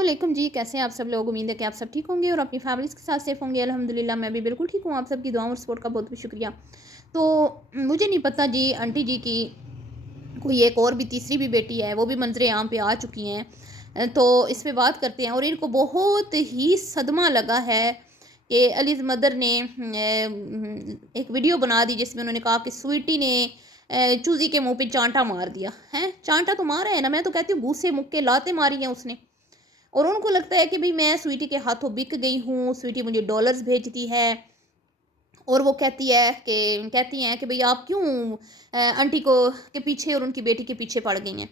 अस्सलामुअलैकुम जी, कैसे हैं आप सब लोग। उम्मीद है कि आप सब ठीक होंगे और अपनी फैमिलीज़ के साथ सेफ होंगे। अल्हम्दुलिल्लाह मैं भी बिल्कुल ठीक हूँ। आप सबकी दुआओं और सपोर्ट का बहुत बहुत शुक्रिया। तो मुझे नहीं पता जी, आंटी जी की कोई एक और भी तीसरी भी बेटी है, वो भी मंजर आम पे आ चुकी हैं। तो इस पे बात करते हैं। और इनको बहुत ही सदमा लगा है कि अलीज़ मदर ने एक वीडियो बना दी जिसमें उन्होंने कहा कि स्वीटी ने चूज़ी के मुंह पे चांटा मार दिया है। चांटा तो मारा है ना, मैं तो कहती हूँ घूसे मुक्के लाते मारी हैं उसने। और उनको लगता है कि भाई मैं स्वीटी के हाथों बिक गई हूँ, स्वीटी मुझे डॉलर्स भेजती है। और वो कहती हैं कि भाई आप क्यों आंटी को के पीछे और उनकी बेटी के पीछे पड़ गई हैं।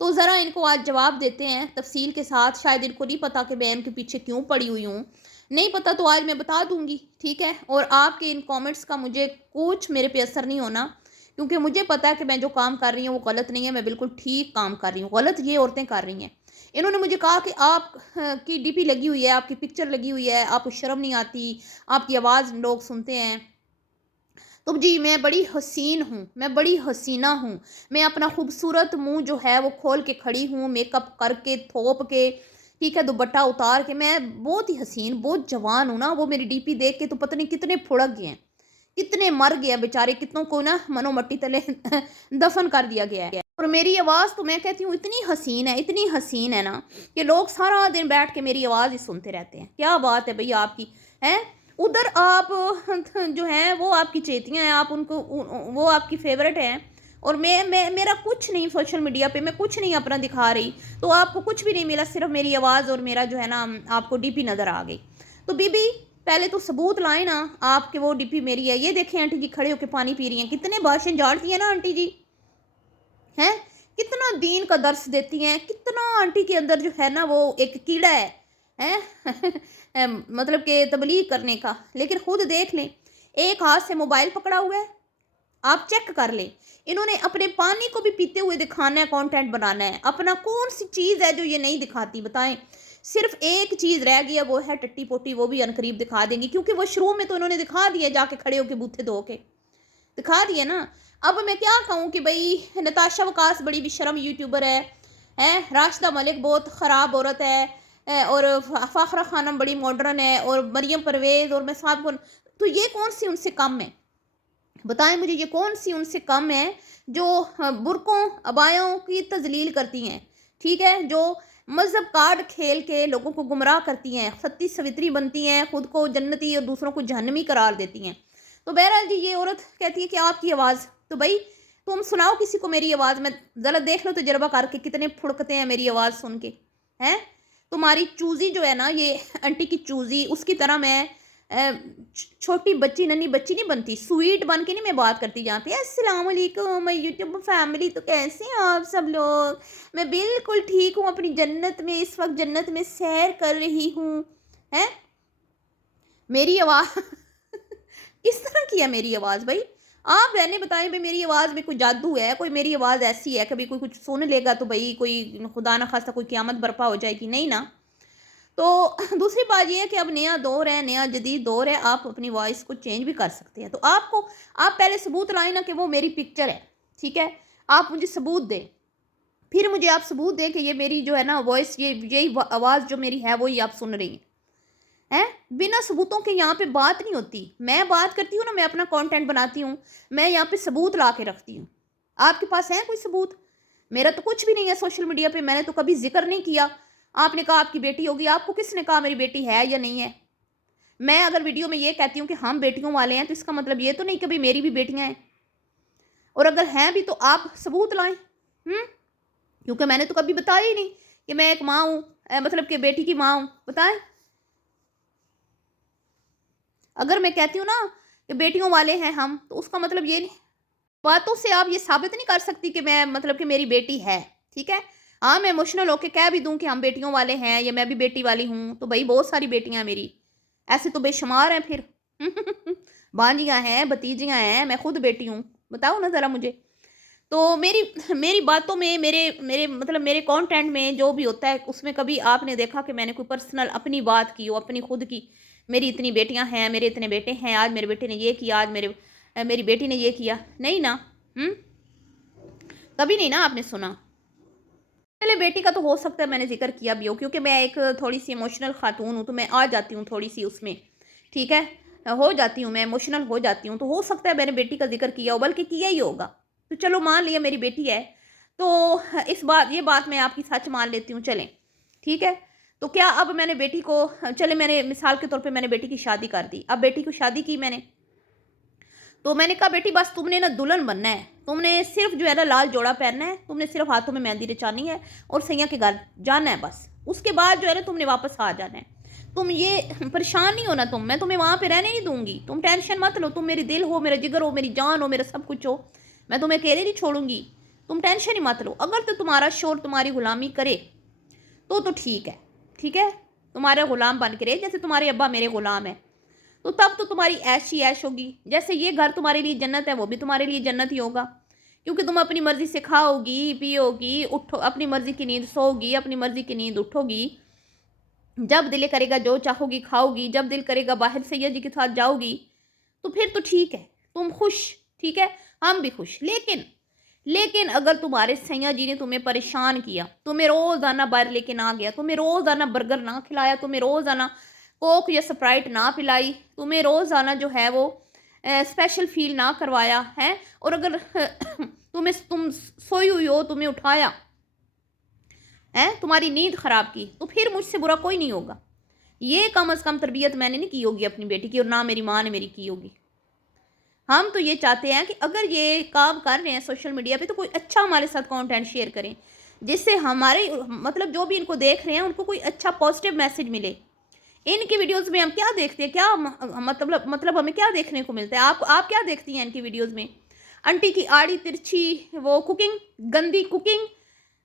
तो ज़रा इनको आज जवाब देते हैं तफसील के साथ। शायद इनको नहीं पता कि मैं इनके पीछे क्यों पड़ी हुई हूँ। नहीं पता तो आज मैं बता दूंगी, ठीक है। और आपके इन कमेंट्स का मुझे कुछ मेरे पे असर नहीं होना, क्योंकि मुझे पता है कि मैं जो काम कर रही हूँ वो गलत नहीं है, मैं बिल्कुल ठीक काम कर रही हूँ। गलत ये औरतें कर रही हैं। इन्होंने मुझे कहा कि आप की डीपी लगी हुई है, आपकी पिक्चर लगी हुई है, आपको शर्म नहीं आती, आपकी आवाज़ लोग सुनते हैं। तो जी मैं बड़ी हसीन हूँ, मैं बड़ी हसीना हूँ। मैं अपना खूबसूरत मुंह जो है वो खोल के खड़ी हूँ, मेकअप करके थोप के, ठीक है, दुपट्टा उतार के। मैं बहुत ही हसीन, बहुत जवान हूँ ना। वो मेरी डीपी देख के तो पता नहीं कितने फुड़क गए हैं, कितने मर गए बेचारे, कितनों को ना मनो मट्टी तले दफन कर दिया गया है। और मेरी आवाज़ तो मैं कहती हूँ इतनी हसीन है, इतनी हसीन है ना कि लोग सारा दिन बैठ के मेरी आवाज़ ही सुनते रहते हैं। क्या बात है भैया आपकी है। उधर आप जो हैं वो आपकी चेतियाँ हैं, आप उनको वो आपकी फेवरेट हैं। और मैं मेरा कुछ नहीं सोशल मीडिया पे, मैं कुछ नहीं अपना दिखा रही, तो आपको कुछ भी नहीं मिला, सिर्फ मेरी आवाज़ और मेरा जो है ना आपको डीपी नज़र आ गई। तो बीबी पहले तो सबूत लाए ना आपके, वो डीपी मेरी है। ये देखें आंटी जी खड़े होकर पानी पी रही हैं, कितने भाषण झाड़ती हैं ना आंटी जी, हैं कितना दीन का दर्स देती हैं, कितना आंटी के अंदर जो है ना वो एक कीड़ा है मतलब कि तबलीग करने का। लेकिन खुद देख लें, एक हाथ से मोबाइल पकड़ा हुआ है, आप चेक कर लें। इन्होंने अपने पानी को भी पीते हुए दिखाना है, कंटेंट बनाना है अपना। कौन सी चीज़ है जो ये नहीं दिखाती बताएं। सिर्फ एक चीज़ रह गई है, वो है टट्टी पोटी, वो भी अनकरीब दिखा देंगी, क्योंकि वो शुरू में तो इन्होंने दिखा दिया, जाके खड़े होके बूथे धो के दिखा दिए ना। अब मैं क्या कहूँ कि भाई नताशा वकास बड़ी बेशरम यूट्यूबर है राशिदा मलिक बहुत ख़राब औरत है, और फ़ाखरा खानम बड़ी मॉडर्न है, और मरियम परवेज़ और मैं साहब को, तो ये कौन सी उनसे कम है बताएं मुझे। ये कौन सी उनसे कम है जो बुरकों अबायों की तजलील करती हैं, ठीक है, जो मजहब कार्ड खेल के लोगों को गुमराह करती हैं, सती सवित्री बनती हैं, खुद को जन्नती और दूसरों को जहन्नमी करार देती हैं। तो बहरहाल जी ये औरत कहती है कि आपकी आवाज़, तो भाई तुम सुनाओ किसी को मेरी आवाज़ में, ज़रा देख लो तजर्बा करके कितने फुड़कते हैं मेरी आवाज़ सुन के हैं। तुम्हारी चूज़ी जो है ना, ये आंटी की चूज़ी, उसकी तरह मैं छोटी बच्ची नन्ही बच्ची नहीं बनती, स्वीट बन के नहीं मैं बात करती जहाँ पे। अस्सलाम वालेकुम यूट्यूब फैमिली, तो कैसे हैं आप सब लोग। मैं बिल्कुल ठीक हूँ, अपनी जन्नत में, इस वक्त जन्नत में सैर कर रही हूँ। हैं मेरी आवाज़ किस तरह की है मेरी आवाज़ भाई, आप रहने बताएं भाई। मेरी आवाज़ में कोई जादू है, कोई मेरी आवाज़ ऐसी है कभी कोई कुछ सुन लेगा तो भाई कोई खुदा न खास्ता कोई क़यामत बर्पा हो जाएगी, नहीं ना। तो दूसरी बात ये है कि अब नया दौर है, नया जदीद दौर है, आप अपनी वॉइस को चेंज भी कर सकते हैं। तो आपको, आप पहले सबूत लाए ना कि वो मेरी पिक्चर है, ठीक है। आप मुझे सबूत दें, फिर मुझे आप सबूत दें कि ये मेरी जो है ना वॉइस, ये यही आवाज़ जो मेरी है वही आप सुन रही हैं। बिना सबूतों के यहाँ पे बात नहीं होती। मैं बात करती हूँ ना, मैं अपना कंटेंट बनाती हूँ, मैं यहाँ पे सबूत ला के रखती हूँ। आपके पास है कोई सबूत? मेरा तो कुछ भी नहीं है सोशल मीडिया पे, मैंने तो कभी जिक्र नहीं किया। आपने कहा आपकी बेटी होगी, आपको किसने कहा मेरी बेटी है या नहीं है? मैं अगर वीडियो में ये कहती हूँ कि हम बेटियों वाले हैं, तो इसका मतलब ये तो नहीं कि भाई मेरी भी बेटियां हैं। और अगर हैं भी तो आप सबूत लाएं। क्योंकि मैंने तो कभी बताया ही नहीं कि मैं एक माँ हूँ, मतलब कि बेटी की माँ हूँ। बताएं, अगर मैं कहती हूँ ना कि बेटियों वाले हैं हम, तो उसका मतलब ये नहीं, बातों से आप ये साबित नहीं कर सकती कि मैं, मतलब कि मेरी बेटी है, ठीक है। हाँ मैं इमोशनल होकर कह भी दूं कि हम बेटियों वाले हैं या मैं भी बेटी वाली हूँ, तो भाई बहुत सारी बेटियां हैं मेरी, ऐसे तो बेशुमार हैं फिर भांजियाँ हैं, भतीजियाँ हैं, मैं खुद बेटी हूँ। बताओ ना ज़रा मुझे। तो मेरी मेरी बातों में, मेरे मेरे मतलब मेरे कंटेंट में जो भी होता है, उसमें कभी आपने देखा कि मैंने कोई पर्सनल अपनी बात की हो, अपनी खुद की, मेरी इतनी बेटियां हैं, मेरे इतने बेटे हैं, आज मेरे बेटे ने ये किया, आज मेरी बेटी ने ये किया, नहीं ना। कभी नहीं ना आपने सुना। चले बेटी का तो हो सकता है मैंने जिक्र किया भी हो, क्योंकि मैं एक थोड़ी सी इमोशनल खातून हूँ, तो मैं आ जाती हूँ थोड़ी सी उसमें, ठीक है, हो जाती हूँ मैं इमोशनल हो जाती हूँ, तो हो सकता है मैंने बेटी का जिक्र किया हो, बल्कि किया ही होगा। तो चलो मान लिया मेरी बेटी है, तो ये बात मैं आपकी सच मान लेती हूँ, चलें, ठीक है। तो क्या अब मैंने बेटी को, चले मैंने मिसाल के तौर पे मैंने बेटी की शादी कर दी, अब बेटी को शादी की मैंने, तो मैंने कहा बेटी बस तुमने ना दुल्हन बनना है, तुमने सिर्फ जो है ना लाल जोड़ा पहनना है, तुमने सिर्फ हाथों में मेहंदी रचानी है और सैया के घर जाना है बस, उसके बाद जो है ना तुमने वापस आ जाना है। तुम ये परेशान नहीं होना, मैं तुम्हें वहाँ पे रहने नहीं दूंगी, तुम टेंशन मत लो, तुम मेरी दिल हो, मेरा जिगर हो, मेरी जान हो, मेरा सब कुछ हो, मैं तुम्हें अकेले नहीं छोड़ूंगी, तुम टेंशन ही मत लो। अगर तो तुम्हारा शोर तुम्हारी गुलामी करे तो ठीक है, ठीक है, तुम्हारे गुलाम बन के रहे, जैसे तुम्हारे अब्बा मेरे गुलाम है, तो तब तो तुम्हारी ऐश ही ऐश होगी। जैसे ये घर तुम्हारे लिए जन्नत है, वो भी तुम्हारे लिए जन्नत ही होगा, क्योंकि तुम अपनी मर्जी से खाओगी पियोगी, उठो अपनी मर्जी की नींद सोओगी, अपनी मर्जी की नींद उठोगी, जब दिल करेगा जो चाहोगी खाओगी, जब दिल करेगा बाहर सैया जी के साथ जाओगी, तो फिर तो ठीक है, तुम खुश, ठीक है, हम भी खुश। लेकिन अगर तुम्हारे सैया जी ने तुम्हें परेशान किया, तुम्हें रोज़ाना बाहर लेके ना गया, तुम्हें रोज़ाना बर्गर ना खिलाया, तुम्हें रोज़ाना कोक या स्प्राइट ना पिलाई, तुम्हें रोज़ाना जो है वो स्पेशल फील ना करवाया है, और अगर तुम सोई हुई हो, तुम्हें उठाया है, तुम्हारी नींद ख़राब की, तो फिर मुझसे बुरा कोई नहीं होगा। ये कम अज़ कम तरबियत मैंने नहीं की होगी अपनी बेटी की, और ना मेरी माँ ने मेरी की होगी। हम तो ये चाहते हैं कि अगर ये काम कर रहे हैं सोशल मीडिया पे, तो कोई अच्छा हमारे साथ कंटेंट शेयर करें, जिससे हमारे मतलब जो भी इनको देख रहे हैं उनको कोई अच्छा पॉजिटिव मैसेज मिले। इनकी वीडियोस में हम क्या देखते हैं, क्या मतलब हमें क्या देखने को मिलता है? आप क्या देखती हैं इनकी वीडियोस में? आंटी की आड़ी तिरछी वो कुकिंग, गंदी कुकिंग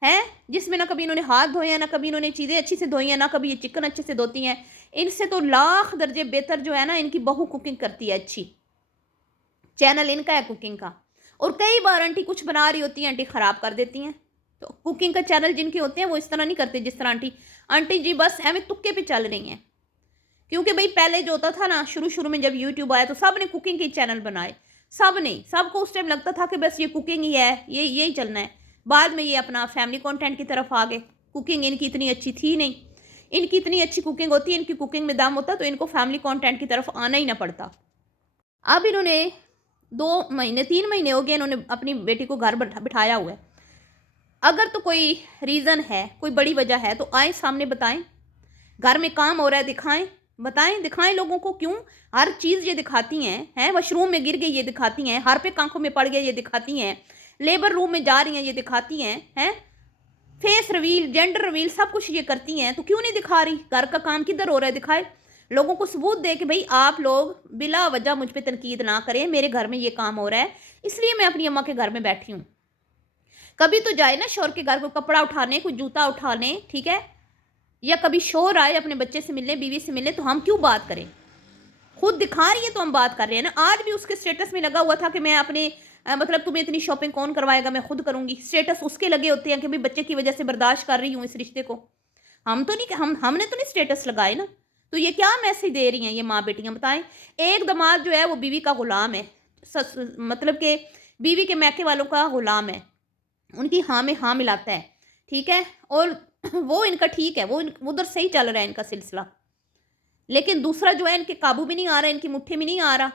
है, जिसमें ना कभी इन्होंने हाथ धोए हैं, ना कभी इन्होंने चीज़ें अच्छी से धोई हैं, ना कभी ये चिकन अच्छे से धोती हैं। इनसे तो लाख दर्जे बेहतर जो है ना इनकी बहू कुकिंग करती है अच्छी। चैनल इनका है कुकिंग का, और कई बार आंटी कुछ बना रही होती है, आंटी ख़राब कर देती हैं। तो कुकिंग का चैनल जिनके होते हैं वो इस तरह नहीं करते जिस तरह आंटी जी बस हमें तुक्के पे चल रही हैं। क्योंकि भाई पहले जो होता था ना, शुरू में जब यूट्यूब आया तो सब ने कुकिंग के चैनल बनाए, सबको उस टाइम लगता था कि बस ये कुकिंग ही है, ये यही चलना है। बाद में ये अपना फैमिली कंटेंट की तरफ आ गए। कुकिंग इनकी इतनी अच्छी थी नहीं, इनकी इतनी अच्छी कुकिंग होती, इनकी कुकिंग में दम होता तो इनको फैमिली कंटेंट की तरफ आना ही ना पड़ता। अब इन्होंने 2 महीने 3 महीने हो गए इन्होंने अपनी बेटी को घर बिठाया हुआ है। अगर तो कोई रीज़न है, कोई बड़ी वजह है, तो आए सामने बताएं। घर में काम हो रहा है दिखाएं, बताएं, दिखाएं लोगों को। क्यों हर चीज़ ये दिखाती हैं वॉशरूम में गिर गई ये दिखाती हैं, हार्पिक आंखों में पड़ गया ये दिखाती हैं, लेबर रूम में जा रही हैं ये दिखाती हैं फेस रिवील, जेंडर रिवील, सब कुछ ये करती हैं, तो क्यों नहीं दिखा रही? घर का काम किधर हो रहा है, दिखाए, लोगों को सबूत दे कि भाई आप लोग बिला वजह मुझ पर तनकीद ना करें, मेरे घर में ये काम हो रहा है, इसलिए मैं अपनी अम्मा के घर में बैठी हूँ। कभी तो जाए ना शोर के घर को कपड़ा उठाने, कोई जूता उठाने, ठीक है, या कभी शोर आए अपने बच्चे से मिलने, बीवी से मिलने, तो हम क्यों बात करें? खुद दिखा रही है तो हम बात कर रहे हैं ना। आज भी उसके स्टेटस में लगा हुआ था कि मैं अपने मतलब तुम्हें इतनी शॉपिंग कौन करवाएगा, मैं खुद करूंगी। स्टेटस उसके लगे होते हैं कि भाई बच्चे की वजह से बर्दाश्त कर रही हूँ इस रिश्ते को। हम तो नहीं, हमने तो नहीं स्टेटस लगाए ना। तो ये क्या मैसेज दे रही हैं ये माँ बेटियाँ, बताएं। एक दामाद जो है वो बीवी का गुलाम है, मतलब कि बीवी के मैके वालों का गुलाम है, उनकी हाँ में हाँ मिलाता है, ठीक है, और वो इनका ठीक है, वो उधर सही चल रहा है इनका सिलसिला। लेकिन दूसरा जो है इनके काबू में नहीं आ रहा, इनकी मुट्ठी में नहीं आ रहा,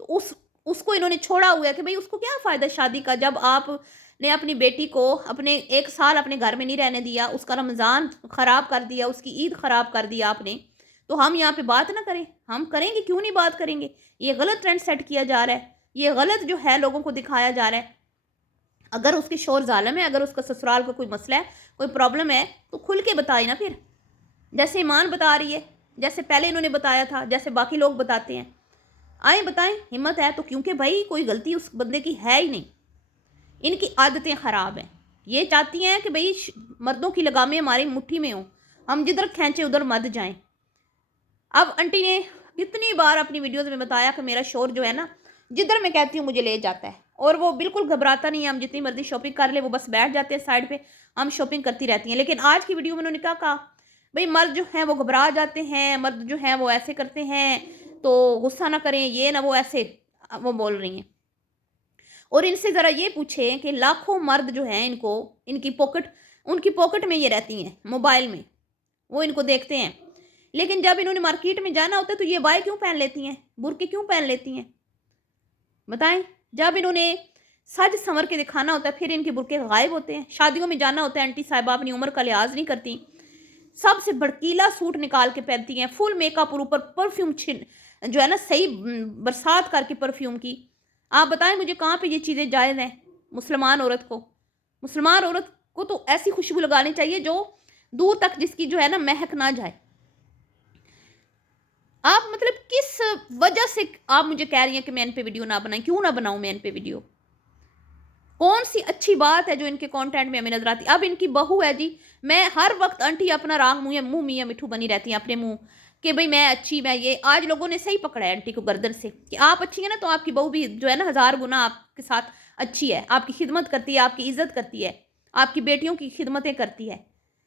तो उसको इन्होंने छोड़ा हुआ है कि भाई उसको क्या फ़ायदा शादी का, जब आपने अपनी बेटी को अपने 1 साल अपने घर में नहीं रहने दिया, उसका रमज़ान ख़राब कर दिया, उसकी ईद ख़राब कर दिया आपने, तो हम यहाँ पे बात ना करें? हम करेंगे, क्यों नहीं बात करेंगे? ये गलत ट्रेंड सेट किया जा रहा है, ये गलत जो है लोगों को दिखाया जा रहा है। अगर उसकी शोर ज़ालम है, अगर उसका ससुराल का कोई मसला है, कोई प्रॉब्लम है, तो खुल के बताए ना फिर, जैसे ईमान बता रही है, जैसे पहले इन्होंने बताया था, जैसे बाकी लोग बताते हैं। आए बताएं, हिम्मत है तो, क्योंकि भाई कोई गलती उस बंदे की है ही नहीं, इनकी आदतें ख़राब हैं। ये चाहती हैं कि भाई मर्दों की लगामें हमारी मुट्ठी में हो, हम जिधर खींचे उधर मत जाएं। अब आंटी ने कितनी बार अपनी वीडियोज़ में बताया कि मेरा शोर जो है ना, जिधर मैं कहती हूँ मुझे ले जाता है, और वो बिल्कुल घबराता नहीं है। हम जितनी मर्जी शॉपिंग कर ले, वो बस बैठ जाते हैं साइड पे, हम शॉपिंग करती रहती हैं। लेकिन आज की वीडियो में उन्होंने क्या कहा, भाई मर्द जो हैं वो घबरा जाते हैं, मर्द जो हैं वो ऐसे करते हैं, तो गुस्सा ना करें, ये ना वो, ऐसे वो बोल रही हैं। और इनसे ज़रा ये पूछें कि लाखों मर्द जो हैं इनकी पॉकेट उनकी पॉकेट में ये रहती हैं, मोबाइल में, वो इनको देखते हैं। लेकिन जब इन्होंने मार्केट में जाना होता है तो ये बाई क्यों पहन लेती हैं, बुर्के क्यों पहन लेती हैं, बताएं। जब इन्होंने सज संवर के दिखाना होता है फिर इनके बुर्के गायब होते हैं। शादियों में जाना होता है, आंटी साहिबा अपनी उम्र का लिहाज नहीं करती, सबसे भड़कीला सूट निकाल के पहनती हैं, फुल मेकअप और ऊपर परफ्यूम जो है ना सही बरसात करके परफ्यूम की। आप बताएं मुझे कहाँ पे ये चीज़ें जायज़ हैं। मुसलमान औरत को तो ऐसी खुशबू लगानी चाहिए जो दूर तक जिसकी जो है ना महक ना जाए। आप मतलब किस वजह से आप मुझे कह रही हैं कि मैं इन पे वीडियो ना बनाऊं? क्यों ना बनाऊं मैं इन पे वीडियो? कौन सी अच्छी बात है जो इनके कंटेंट में हमें नजर आती? अब इनकी बहू है जी, मैं हर वक्त आंटी अपना राग मुंह मियाँ मिठू बनी रहती है अपने मुंह कि भाई मैं अच्छी, मैं ये। आज लोगों ने सही पकड़ा है आंटी को गर्दन से कि आप अच्छी है ना तो आपकी बहू भी जो है ना 1000 गुना आपके साथ अच्छी है, आपकी खिदमत करती है, आपकी इज्जत करती है, आपकी बेटियों की खिदमतें करती है।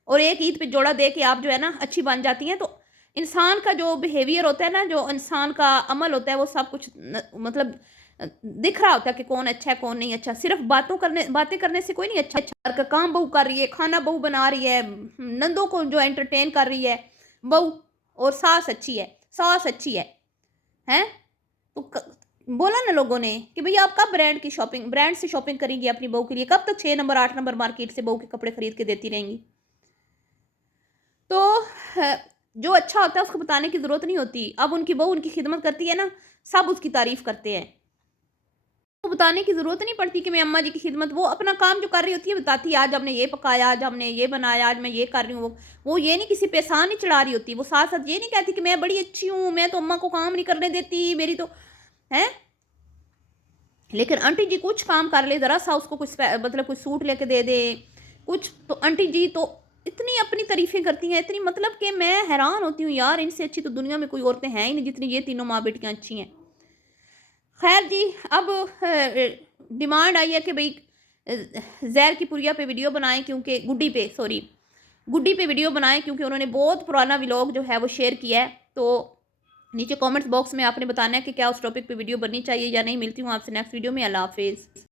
और एक ईद पे जोड़ा दे के आप जो है ना अच्छी बन जाती हैं। तो इंसान का जो बिहेवियर होता है ना, जो इंसान का अमल होता है, वो सब कुछ मतलब दिख रहा होता है कि कौन अच्छा है कौन नहीं अच्छा। सिर्फ बातें करने से कोई नहीं अच्छा। घर का काम बहू कर रही है, खाना बहू बना रही है, नंदों को जो एंटरटेन कर रही है बहू, और सास अच्छी है हैं। तो बोला ना लोगों ने कि भैया आप कब ब्रांड से शॉपिंग करेंगी अपनी बहू के लिए? कब तक 6 नंबर 8 नंबर मार्केट से बहू के कपड़े खरीद के देती रहेंगी? तो जो अच्छा होता है उसको बताने की ज़रूरत नहीं होती। अब उनकी बहू उनकी खिदमत करती है ना, सब उसकी तारीफ़ करते हैं, तो बताने की ज़रूरत नहीं पड़ती कि मैं अम्मा जी की खिदमत। वो अपना काम जो कर रही होती है बताती है, आज हमने ये पकाया, आज हमने ये बनाया, आज मैं ये कर रही हूँ। वो ये नहीं किसी पे एहसान नहीं चढ़ा रही होती। वो साथ साथ ये नहीं कहती कि मैं बड़ी अच्छी हूँ, मैं तो अम्मा को काम नहीं करने देती, मेरी तो है। लेकिन आंटी जी कुछ काम कर ले, ज़रा सा उसको कुछ मतलब कुछ सूट लेके दे दे कुछ, तो आंटी जी तो इतनी अपनी तारीफ़ें करती हैं, इतनी मतलब कि मैं हैरान होती हूँ यार, इनसे अच्छी तो दुनिया में कोई औरतें हैं ही नहीं जितनी ये तीनों माँ बेटियाँ अच्छी हैं। खैर जी, अब डिमांड आई है कि भाई जहर की पुरिया पे वीडियो बनाएं, क्योंकि गुड्डी पे वीडियो बनाएं, क्योंकि उन्होंने बहुत पुराना व्लॉग जो है वो शेयर किया है। तो नीचे कमेंट्स बॉक्स में आपने बताना है कि क्या उस टॉपिक पे वीडियो बननी चाहिए या नहीं। मिलती हूँ आपसे नेक्स्ट वीडियो में। अल्लाह हाफिज़।